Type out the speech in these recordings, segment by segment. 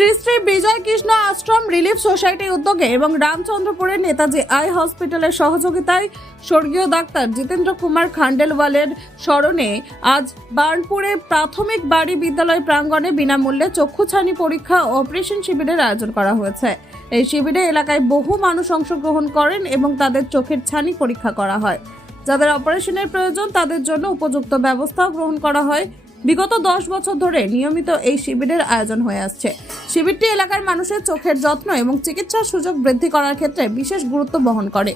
শ্রী শ্রী বিজয় Krishna Ashram relief সোসাইটির উদ্যোগে এবং রামচন্দ্রপুরের নেতাজি আই হসপিটালের সহযোগিতায় স্বর্গীয় ডাক্তার জিতেন্দ্র কুমার খান্ডেলওয়ালের স্মরণে আজ বার্নপুরে প্রাথমিক বাড়ি বিদ্যালয় প্রাঙ্গণে বিনামূল্যে চক্ষুছানি পরীক্ষা ও অপারেশন শিবিরের আয়োজন করা হয়েছে। এই শিবিরে এলাকায় বহু মানুষ অংশগ্রহণ করেন এবং তাদের চোখের ছানি পরীক্ষা করা হয়। যাদের অপারেশনের প্রয়োজন, তাদের জন্য উপযুক্ত ব্যবস্থাও গ্রহণ করা হয়। বিগত দশ বছর ধরে নিয়মিত এই শিবিরের আয়োজন হয়ে আসছে। শিবিরটি এলাকার মানুষের চোখের যত্ন এবং চিকিৎসার সুযোগ বৃদ্ধি করার ক্ষেত্রে বিশেষ গুরুত্ব বহন করে।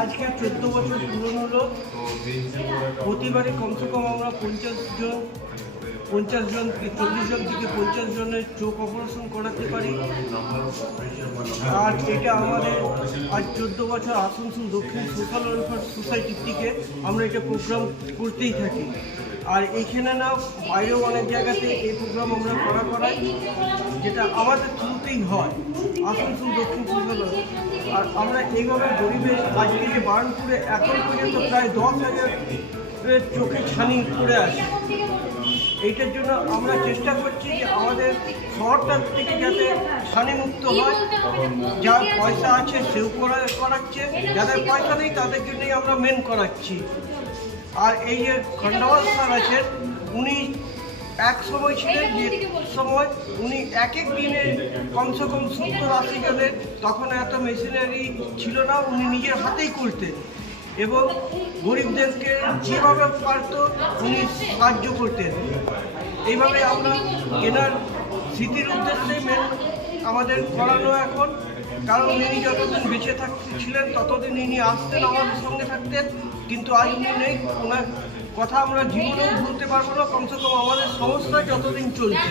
আজকে চোদ্দ বছর পূরণ হলো। প্রতিবারই কমসে কম আমরা পঞ্চাশ জন পঞ্চাশ জন চল্লিশ জন থেকে পঞ্চাশ জনের চোখ অপারেশন করাতে পারি। আর এটা আমাদের আজ চোদ্দ বছর আসানসোল দক্ষিণ সোশ্যাল ওয়েলফেয়ার সোসাইটির থেকে আমরা এটা প্রোগ্রাম করতেই থাকি। আর এইখানে না বাইরেও অনেক জায়গাতে এই প্রোগ্রাম আমরা করা করাই, যেটা আমাদের থ্রুতেই হয় আসানসোল দক্ষিণ সোশ্যাল আর আমরা এইভাবে গরিবের আজকে যে বার্নপুরে এখন পর্যন্ত প্রায় দশ হাজার চোখে ছানি পড়ে আসে এইটার জন্য আমরা চেষ্টা করছি যে আমাদের শহরটার থেকে যাতে ছানিমুক্ত হয়, যার পয়সা আছে সেও করা করাচ্ছে, যাদের পয়সা নেই তাদের জন্যই আমরা মেন করাচ্ছি। আর এই যে খণ্ডাওয়াল স্যার আছেন উনি এক সময় ছিলেন যে সময় উনি এক এক দিনে কমসে কম সত্তর আশি জনের তখন এত মেশিনারি ছিল না উনি নিজের হাতেই করতেন। এবং গরিবদেরকে যেভাবে পারত উনি সাহায্য করতেন। এইভাবে আমরা এনার স্মৃতির উদ্দেশ্যে মেন আমাদের করানো এখন। কারণ ইনি যতদিন বেঁচে থাকছিলেন, ততদিন ইনি আসতেন আমাদের সঙ্গে থাকতেন। কিন্তু আজ উনি নেই। ওনার কথা আমরা জীবনেও ভুলতে পারব না। কমসে কম আমাদের সমস্যা যতদিন চলছে।